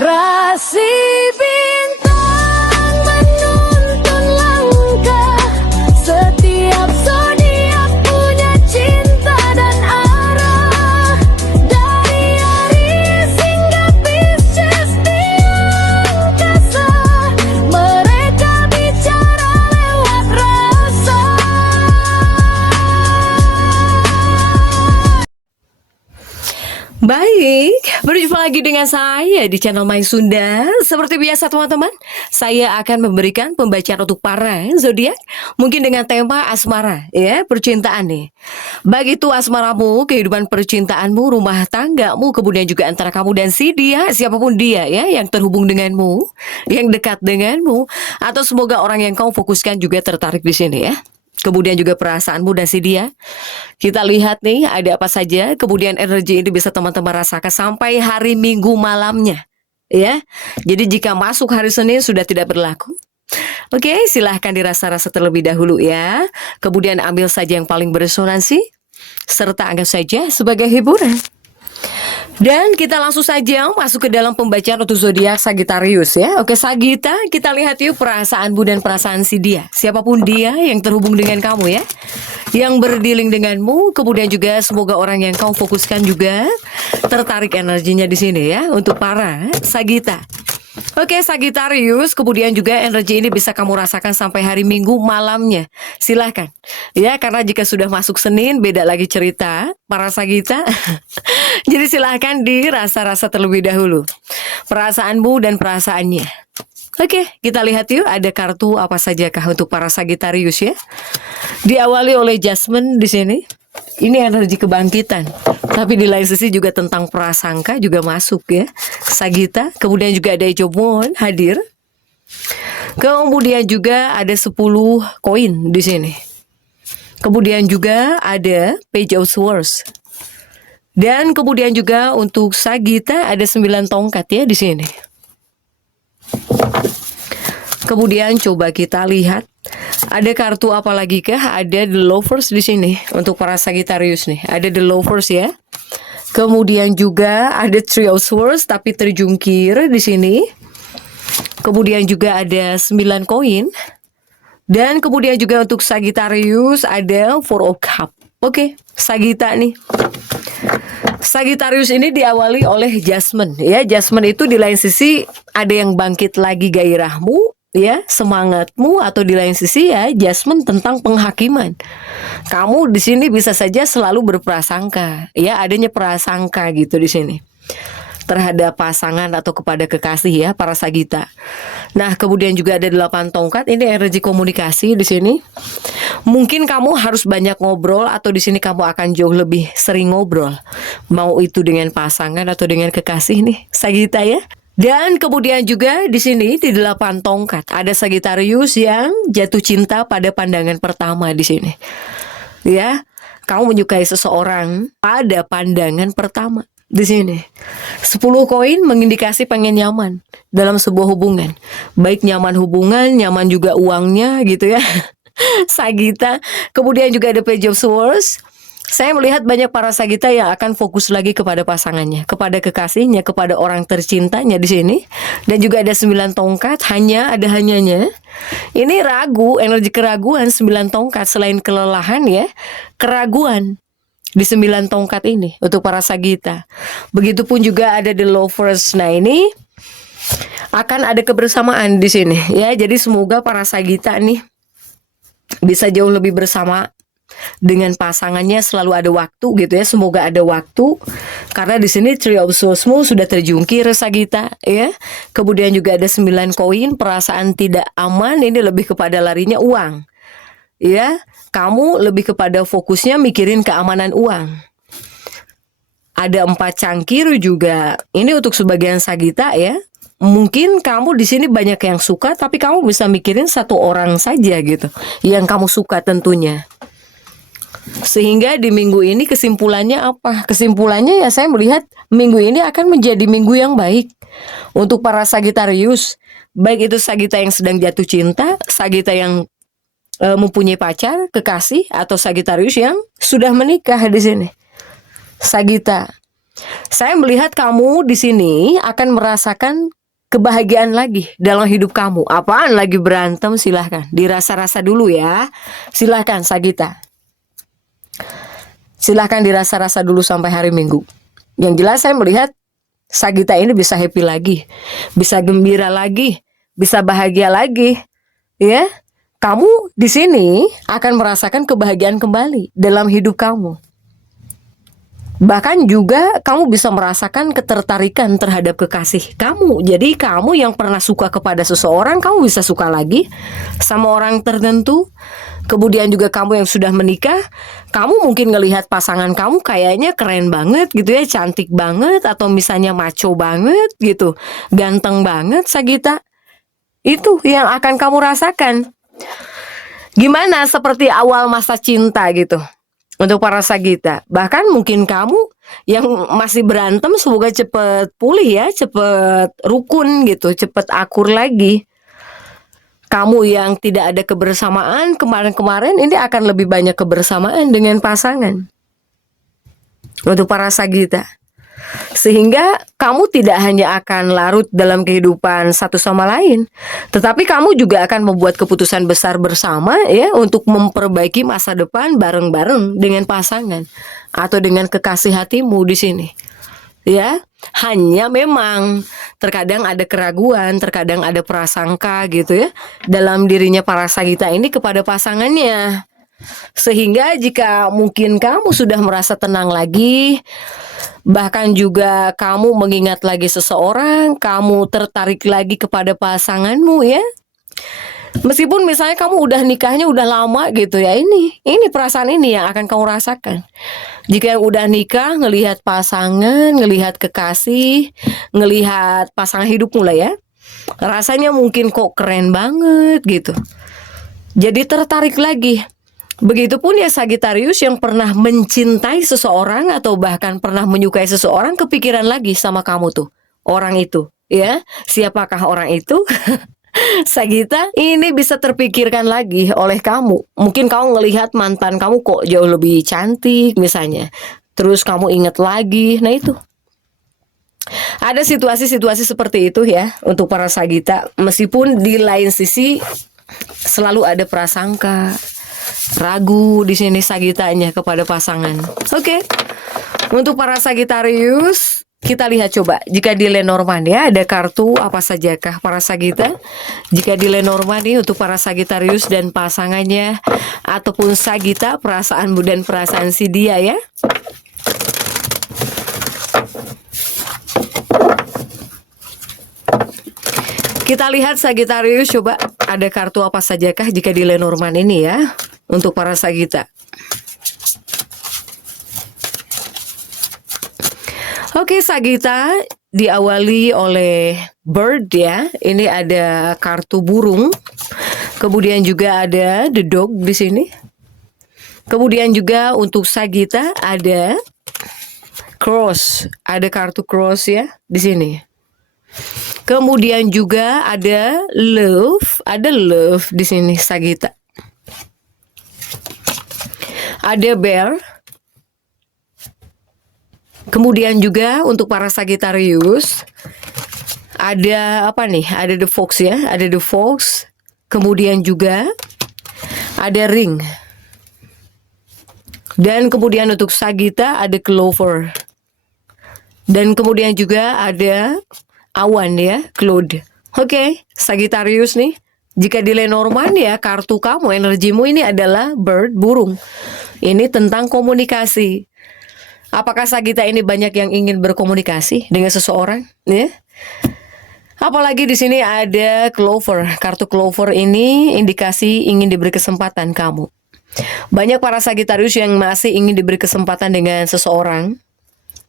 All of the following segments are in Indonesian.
Rasi bintang menuntun langkah, setiap zodiak punya cinta dan arah. Dari Aries hingga Pisces di angkasa, mereka bicara lewat rasa. Baik, berjumpa lagi dengan saya di channel Main Sunda. Seperti biasa teman-teman, saya akan memberikan pembacaan untuk para zodiak, mungkin dengan tema asmara, ya, percintaan nih. Baik itu asmaramu, kehidupan percintaanmu, rumah tanggamu, kemudian juga antara kamu dan si dia, siapapun dia ya, yang terhubung denganmu, yang dekat denganmu, atau semoga orang yang kau fokuskan juga tertarik di sini ya. Kemudian juga perasaanmu dan si dia. Kita lihat nih ada apa saja. Kemudian energi ini bisa teman-teman rasakan sampai hari Minggu malamnya, ya. Jadi jika masuk hari Senin sudah tidak berlaku. Oke, silahkan dirasa-rasa terlebih dahulu ya. Kemudian ambil saja yang paling beresonansi, serta anggap saja sebagai hiburan. Dan kita langsung saja masuk ke dalam pembacaan untuk zodiak Sagittarius ya. Oke, Sagita, kita lihat yuk perasaanmu dan perasaan si dia. Siapapun dia yang terhubung dengan kamu ya, yang berdealing denganmu, kemudian juga semoga orang yang kau fokuskan juga tertarik energinya di sini ya untuk para Sagita. Oke, Sagittarius, kemudian juga energi ini bisa kamu rasakan sampai hari Minggu malamnya. Silahkan. Ya, karena jika sudah masuk Senin, beda lagi cerita para Sagita. Jadi silahkan dirasa-rasa terlebih dahulu perasaanmu dan perasaannya. Oke, kita lihat yuk ada kartu apa sajakah untuk para Sagittarius ya. Diawali oleh Jasmine di sini. Ini energi kebangkitan. Tapi di lain sisi juga tentang prasangka juga masuk ya. Sagita, kemudian juga ada Jomon hadir. Kemudian juga ada 10 koin di sini. Kemudian juga ada Page of Swords. Dan kemudian juga untuk Sagita ada 9 tongkat ya di sini. Kemudian coba kita lihat ada kartu apa lagi kah? Ada The Lovers di sini untuk para Sagittarius nih. Ada The Lovers ya. Kemudian juga ada Three of Swords tapi terjungkir di sini. Kemudian juga ada 9 koin. Dan kemudian juga untuk Sagittarius ada Four of Cups. Oke, Sagita nih. Sagittarius ini diawali oleh Jasmine ya. Jasmine itu di lain sisi ada yang bangkit lagi gairahmu ya, semangatmu, atau di lain sisi ya Jasmine tentang penghakiman. Kamu di sini bisa saja selalu berprasangka ya, adanya prasangka gitu di sini terhadap pasangan atau kepada kekasih ya para Sagita. Nah, kemudian juga ada 8 tongkat, ini energi komunikasi di sini. Mungkin kamu harus banyak ngobrol atau di sini kamu akan jauh lebih sering ngobrol. Mau itu dengan pasangan atau dengan kekasih nih, Sagita ya. Dan kemudian juga di sini di 8 tongkat ada Sagittarius yang jatuh cinta pada pandangan pertama di sini. Ya, kamu menyukai seseorang pada pandangan pertama. Di sini 10 koin mengindikasi pengen nyaman dalam sebuah hubungan. Baik nyaman hubungan, nyaman juga uangnya gitu ya. Sagita. Kemudian juga ada Page of Swords. Saya melihat banyak para Sagita yang akan fokus lagi kepada pasangannya, kepada kekasihnya, kepada orang tercintanya di sini. Dan juga ada 9 tongkat, ada hanyanya. Ini ragu, energi keraguan 9 tongkat selain kelelahan ya, keraguan di 9 tongkat ini untuk para Sagita. Begitupun juga ada The Lovers. Nah, ini akan ada kebersamaan di sini ya. Jadi semoga para Sagita nih bisa jauh lebih bersama dengan pasangannya, selalu ada waktu gitu ya. Semoga ada waktu karena di sini Three of Swordsmu sudah terjungkir Sagita ya. Kemudian juga ada 9 koin, perasaan tidak aman, ini lebih kepada larinya uang. Ya, kamu lebih kepada fokusnya mikirin keamanan uang. Ada 4 cangkir juga. Ini untuk sebagian Sagita ya. Mungkin kamu di sini banyak yang suka, tapi kamu bisa mikirin satu orang saja gitu, yang kamu suka tentunya. Sehingga di minggu ini kesimpulannya apa? Kesimpulannya ya saya melihat minggu ini akan menjadi minggu yang baik untuk para Sagittarius. Baik itu Sagita yang sedang jatuh cinta, Sagita yang mempunyai pacar, kekasih, atau Sagittarius yang sudah menikah di sini. Sagita. Saya melihat kamu di sini akan merasakan kebahagiaan lagi dalam hidup kamu. Apaan lagi berantem? Silahkan dirasa-rasa dulu ya. Silahkan Sagita. Silahkan dirasa-rasa dulu sampai hari Minggu. Yang jelas saya melihat Sagita ini bisa happy lagi, bisa gembira lagi, bisa bahagia lagi, ya. Kamu di sini akan merasakan kebahagiaan kembali dalam hidup kamu. Bahkan juga kamu bisa merasakan ketertarikan terhadap kekasih kamu. Jadi kamu yang pernah suka kepada seseorang, kamu bisa suka lagi sama orang tertentu. Kemudian juga kamu yang sudah menikah, kamu mungkin ngelihat pasangan kamu kayaknya keren banget gitu ya, cantik banget, atau misalnya macho banget gitu, ganteng banget Sagita. Itu yang akan kamu rasakan. Gimana seperti awal masa cinta gitu untuk para Sagita. Bahkan mungkin kamu yang masih berantem semoga cepet pulih ya, cepet rukun gitu, cepet akur lagi. Kamu yang tidak ada kebersamaan kemarin-kemarin, ini akan lebih banyak kebersamaan dengan pasangan untuk para Sagita. Sehingga kamu tidak hanya akan larut dalam kehidupan satu sama lain, tetapi kamu juga akan membuat keputusan besar bersama ya, untuk memperbaiki masa depan bareng-bareng dengan pasangan atau dengan kekasih hatimu di sini. Ya, hanya memang terkadang ada keraguan, terkadang ada prasangka gitu ya dalam dirinya para Sagita ini kepada pasangannya. Sehingga jika mungkin kamu sudah merasa tenang lagi, bahkan juga kamu mengingat lagi seseorang, kamu tertarik lagi kepada pasanganmu ya. Meskipun misalnya kamu udah nikahnya udah lama gitu ya, ini perasaan ini yang akan kamu rasakan. Jika yang udah nikah, ngelihat pasangan, ngelihat kekasih, ngelihat pasangan hidupmu lah ya, rasanya mungkin kok keren banget gitu. Jadi tertarik lagi. Begitupun ya Sagittarius yang pernah mencintai seseorang atau bahkan pernah menyukai seseorang, kepikiran lagi sama kamu tuh, orang itu ya. Siapakah orang itu? Sagita, ini bisa terpikirkan lagi oleh kamu. Mungkin kamu ngelihat mantan kamu kok jauh lebih cantik misalnya, terus kamu ingat lagi. Nah itu, ada situasi-situasi seperti itu ya untuk para Sagita. Meskipun di lain sisi selalu ada prasangka, ragu di sini Sagitanya kepada pasangan. Oke. Untuk para Sagittarius, kita lihat coba jika di Lenormand ya, ada kartu apa sajakah para Sagita. Jika di Lenormand nih untuk para Sagittarius dan pasangannya, ataupun Sagita, perasaanmu dan perasaan si dia ya. Kita lihat Sagittarius, coba ada kartu apa sajakah jika di Lenormand ini ya untuk para Sagita. Oke Sagita, diawali oleh bird ya. Ini ada kartu burung. Kemudian juga ada the dog di sini. Kemudian juga untuk Sagita ada cross. Ada kartu cross ya di sini. Kemudian juga ada love di sini Sagita. Ada bear. Kemudian juga untuk para Sagittarius ada apa nih? Ada the fox ya, ada the fox. Kemudian juga ada ring. Dan kemudian untuk Sagita ada clover. Dan kemudian juga ada awan ya, cloud. Oke, Sagittarius nih. Jika di Lenormand ya, kartu kamu, energimu ini adalah bird, burung. Ini tentang komunikasi. Apakah Sagita ini banyak yang ingin berkomunikasi dengan seseorang? Ya. Apalagi di sini ada clover. Kartu clover ini indikasi ingin diberi kesempatan kamu. Banyak para Sagittarius yang masih ingin diberi kesempatan dengan seseorang.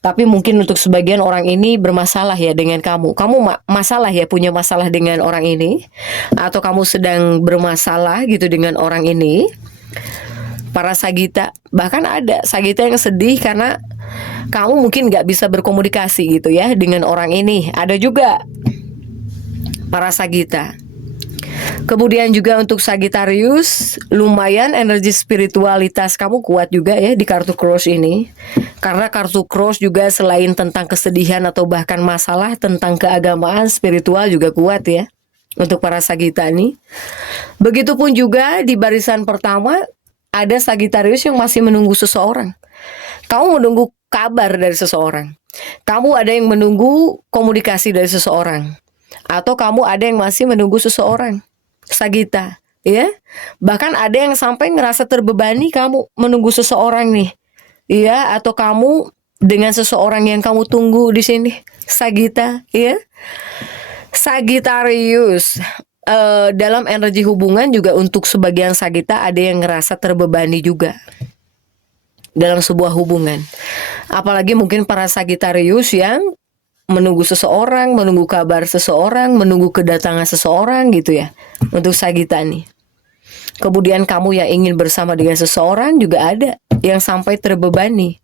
Tapi mungkin untuk sebagian orang ini bermasalah ya dengan kamu. Kamu masalah ya, punya masalah dengan orang ini. Atau kamu sedang bermasalah gitu dengan orang ini. Para Sagita, bahkan ada Sagita yang sedih karena kamu mungkin gak bisa berkomunikasi gitu ya dengan orang ini. Ada juga para Sagita. Kemudian juga untuk Sagittarius, lumayan energi spiritualitas kamu kuat juga ya di kartu cross ini. Karena kartu cross juga selain tentang kesedihan atau bahkan masalah tentang keagamaan, spiritual juga kuat ya untuk para Sagitta nih. Begitupun juga di barisan pertama ada Sagittarius yang masih menunggu seseorang. Kamu menunggu kabar dari seseorang. Kamu ada yang menunggu komunikasi dari seseorang. Atau kamu ada yang masih menunggu seseorang. Sagitta, ya. Bahkan ada yang sampai ngerasa terbebani kamu menunggu seseorang nih. Ya, atau kamu dengan seseorang yang kamu tunggu di sini. Sagitta, ya. Sagittarius, dalam energi hubungan juga untuk sebagian Sagitta ada yang ngerasa terbebani juga dalam sebuah hubungan. Apalagi mungkin para Sagittarius yang menunggu seseorang, menunggu kabar seseorang, menunggu kedatangan seseorang gitu ya. Untuk Sagitta nih. Kemudian kamu yang ingin bersama dengan seseorang juga ada yang sampai terbebani.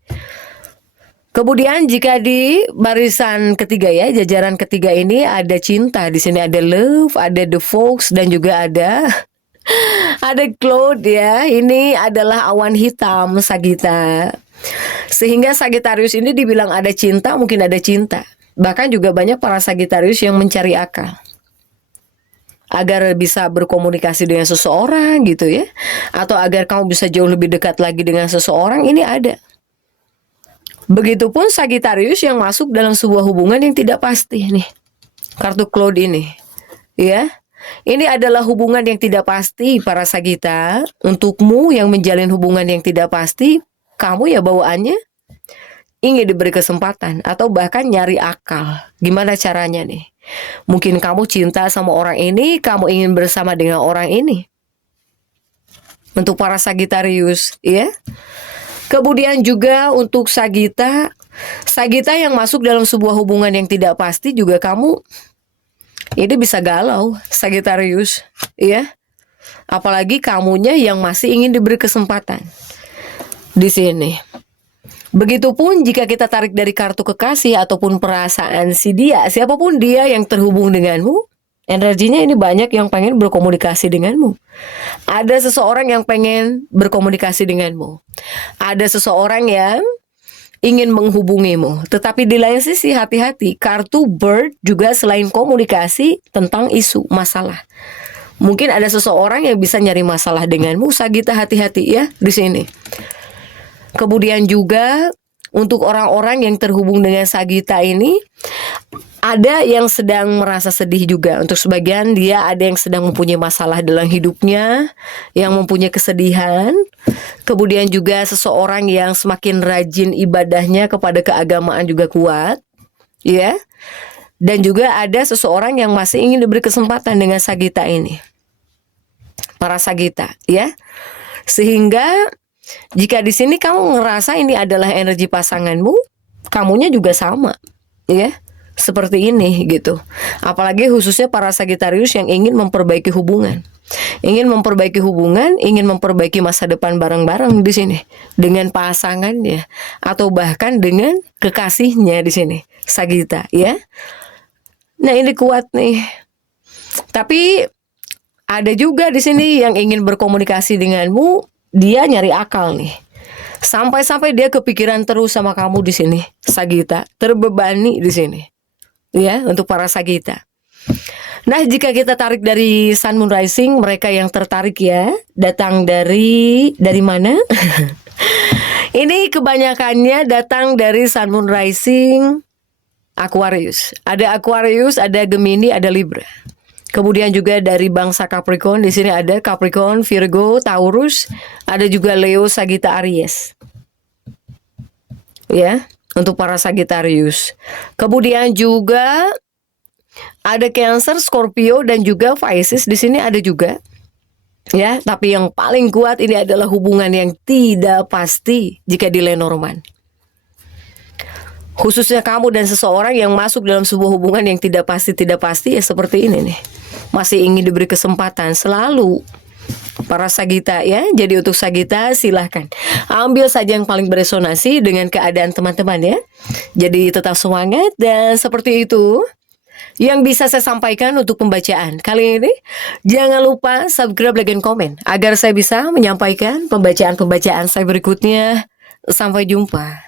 Kemudian jika di barisan ketiga ya, jajaran ketiga ini ada cinta, di sini ada love, ada the fox dan juga ada cloud ya. Ini adalah awan hitam Sagitta. Sehingga Sagittarius ini dibilang ada cinta, mungkin ada cinta. Bahkan juga banyak para Sagittarius yang mencari akal agar bisa berkomunikasi dengan seseorang gitu ya. Atau agar kamu bisa jauh lebih dekat lagi dengan seseorang, ini ada. Begitupun Sagittarius yang masuk dalam sebuah hubungan yang tidak pasti nih. Kartu cloud ini. Ya. Ini adalah hubungan yang tidak pasti para Sagitta. Untukmu yang menjalin hubungan yang tidak pasti, kamu ya bawaannya ingin diberi kesempatan atau bahkan nyari akal. Gimana caranya nih? Mungkin kamu cinta sama orang ini, kamu ingin bersama dengan orang ini. Untuk para Sagittarius, ya. Kemudian juga untuk Sagitta yang masuk dalam sebuah hubungan yang tidak pasti juga kamu ini bisa galau, Sagittarius, ya. Apalagi kamunya yang masih ingin diberi kesempatan di sini. Begitupun jika kita tarik dari kartu kekasih ataupun perasaan si dia, siapapun dia yang terhubung denganmu, energinya ini banyak yang pengen berkomunikasi denganmu. Ada seseorang yang pengen berkomunikasi denganmu. Ada seseorang yang ingin menghubungimu. Tetapi di lain sisi hati-hati, kartu bird juga selain komunikasi tentang isu masalah. Mungkin ada seseorang yang bisa nyari masalah denganmu, Sagitta, hati-hati ya di sini. Kemudian juga untuk orang-orang yang terhubung dengan Sagitta ini, ada yang sedang merasa sedih juga. Untuk sebagian dia ada yang sedang mempunyai masalah dalam hidupnya, yang mempunyai kesedihan. Kemudian juga seseorang yang semakin rajin ibadahnya kepada keagamaan juga kuat, ya. Dan juga ada seseorang yang masih ingin diberi kesempatan dengan Sagitta ini. Para Sagitta, ya. Sehingga jika di sini kamu ngerasa ini adalah energi pasanganmu, kamunya juga sama, ya, seperti ini gitu. Apalagi khususnya para Sagittarius yang ingin memperbaiki hubungan, ingin memperbaiki masa depan bareng-bareng di sini dengan pasangannya atau bahkan dengan kekasihnya di sini, Sagitta, ya. Nah ini kuat nih. Tapi ada juga di sini yang ingin berkomunikasi denganmu. Dia nyari akal nih. Sampai-sampai dia kepikiran terus sama kamu di sini, Sagitta. Terbebani di sini. Ya, untuk para Sagitta. Nah, jika kita tarik dari Sun Moon Rising, mereka yang tertarik ya, datang dari mana? Ini kebanyakannya datang dari Sun Moon Rising Aquarius. Ada Aquarius, ada Gemini, ada Libra. Kemudian juga dari bangsa Capricorn, di sini ada Capricorn, Virgo, Taurus, ada juga Leo, Sagitta, Aries. Ya, untuk para Sagittarius. Kemudian juga ada Cancer, Scorpio dan juga Pisces, di sini ada juga. Ya, tapi yang paling kuat ini adalah hubungan yang tidak pasti jika di Lenormand. Khususnya kamu dan seseorang yang masuk dalam sebuah hubungan yang tidak pasti ya seperti ini nih. Masih ingin diberi kesempatan selalu para Sagitta ya. Jadi untuk Sagitta silahkan ambil saja yang paling beresonansi dengan keadaan teman-teman ya. Jadi tetap semangat dan seperti itu yang bisa saya sampaikan untuk pembacaan kali ini. Jangan lupa subscribe, like, dan komen agar saya bisa menyampaikan pembacaan-pembacaan saya berikutnya. Sampai jumpa.